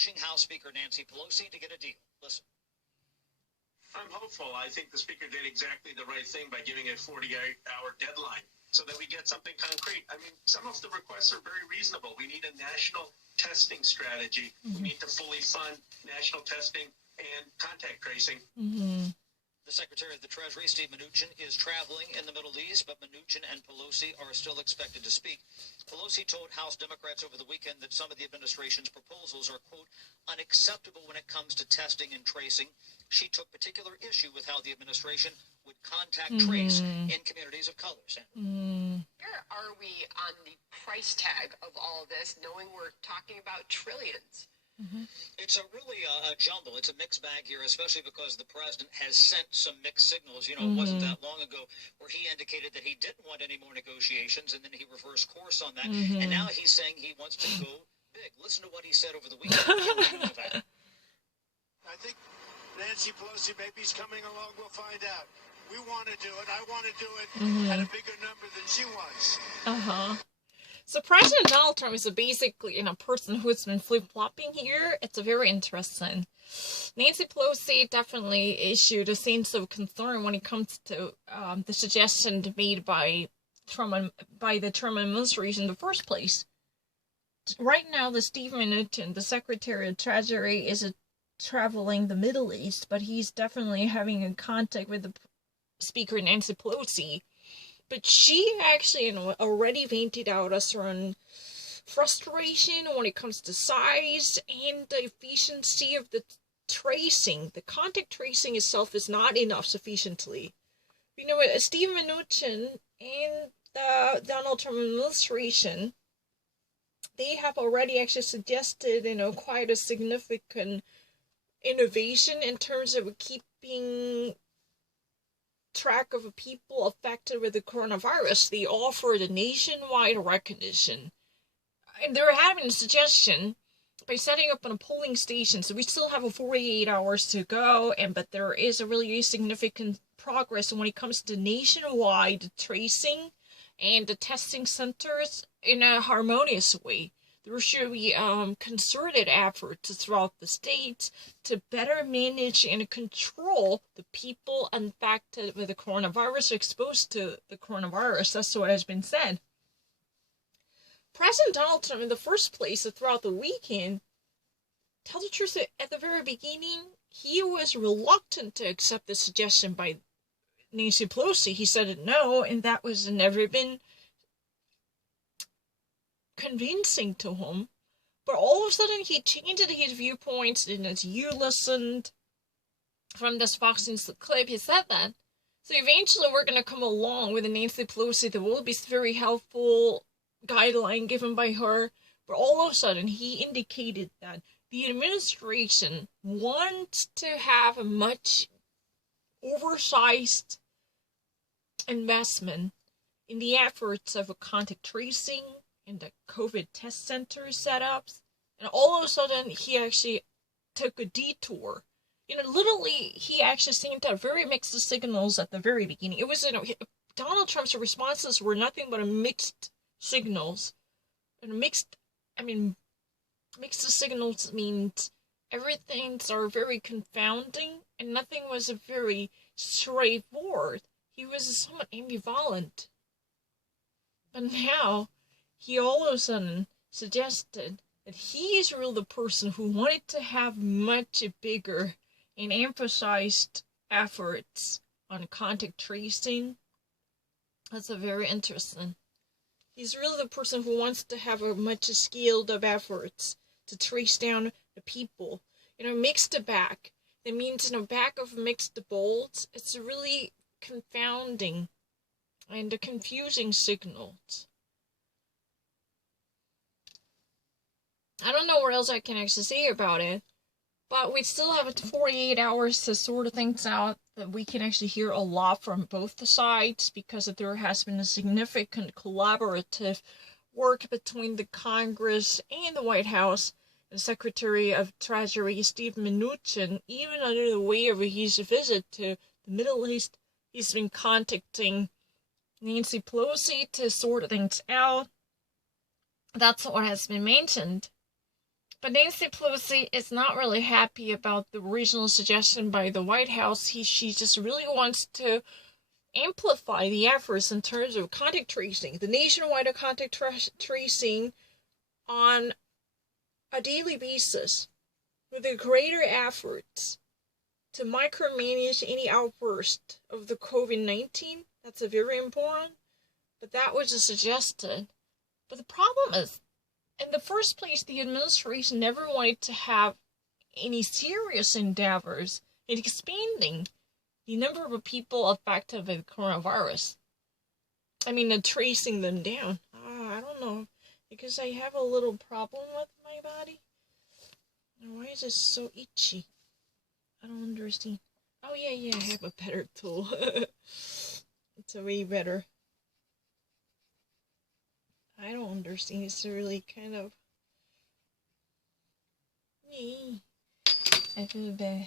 pushing House Speaker Nancy Pelosi to get a deal. Listen. I'm hopeful. I think the Speaker did exactly the right thing by giving a 48-hour deadline so that we get something concrete. I mean, some of the requests are very reasonable. We need a national testing strategy. We need to fully fund national testing and contact tracing. The Secretary of the Treasury, Steve Mnuchin, is traveling in the Middle East, but Mnuchin and Pelosi are still expected to speak. Pelosi told House Democrats over the weekend that some of the administration's proposals are, quote, unacceptable when it comes to testing and tracing. She took particular issue with how the administration would contact trace in communities of color. Where are we on the price tag of all of this, knowing we're talking about trillions? It's a really a jumble. It's a mixed bag here, especially because the president has sent some mixed signals. You know, it wasn't that long ago where he indicated that he didn't want any more negotiations, and then he reversed course on that. And now he's saying he wants to go big. Listen to what he said over the weekend. I think Nancy Pelosi maybe is coming along. We'll find out. We want to do it. I want to do it at a bigger number than she wants. So President Donald Trump is basically a person who's been flip-flopping here. It's very interesting. Nancy Pelosi definitely issued a sense of concern when it comes to the suggestion made by the Trump administration in the first place. Right now, the Steve Mnuchin, the Secretary of Treasury, is traveling the Middle East, but he's definitely having a contact with the Speaker Nancy Pelosi. But she actually already vented out a certain frustration when it comes to size and the efficiency of the tracing. The contact tracing itself is not enough sufficiently. You know, Steve Mnuchin and the Donald Trump administration, they have already actually suggested, quite a significant innovation in terms of keeping track of people affected with the coronavirus. They offered a nationwide recognition. And they're having a suggestion by setting up a polling station. So we still have 48 hours to go, but there is a really significant progress when it comes to nationwide tracing and the testing centers in a harmonious way. There should be concerted efforts throughout the states to better manage and control the people infected with the coronavirus, exposed to the coronavirus. That's what has been said. President Donald Trump, in the first place, throughout the weekend, tell the truth, at the very beginning, he was reluctant to accept the suggestion by Nancy Pelosi. He said no, and that was never been convincing to him. But all of a sudden he changed his viewpoints, and as you listened from this Fox News clip, he said that. So eventually we're going to come along with Nancy Pelosi. There will be very helpful guideline given by her. But all of a sudden he indicated that the administration wants to have a much oversized investment in the efforts of a contact tracing and the COVID test center setups. And all of a sudden, he actually took a detour. Literally, he actually sent out very mixed signals at the very beginning. It was, Donald Trump's responses were nothing but mixed signals. And mixed signals means everything's are very confounding, and nothing was very straightforward. He was somewhat ambivalent. But now, he all of a sudden suggested that he is really the person who wanted to have much bigger and emphasized efforts on contact tracing. That's a very interesting. He's really the person who wants to have a much scaled of efforts to trace down the people. Mixed bag. That means a bag of mixed bowls. It's really confounding and confusing signals. I don't know what else I can actually say about it, but we still have 48 hours to sort things out, that we can actually hear a lot from both the sides, because there has been a significant collaborative work between the Congress and the White House. The Secretary of Treasury, Steve Mnuchin, even under the weight of his visit to the Middle East, he's been contacting Nancy Pelosi to sort things out. That's what has been mentioned. But Nancy Pelosi is not really happy about the original suggestion by the White House. She just really wants to amplify the efforts in terms of contact tracing, the nationwide contact tracing on a daily basis, with a greater efforts to micromanage any outburst of the COVID-19. That's a very important, but that was just suggested. But the problem is, in the first place, the administration never wanted to have any serious endeavors in expanding the number of people affected by the coronavirus. I mean, tracing them down. I don't know, because I have a little problem with my body. And why is it so itchy? I don't understand. Oh, yeah, I have a better tool. It's a way better. I don't understand. It's really kind of... I feel better.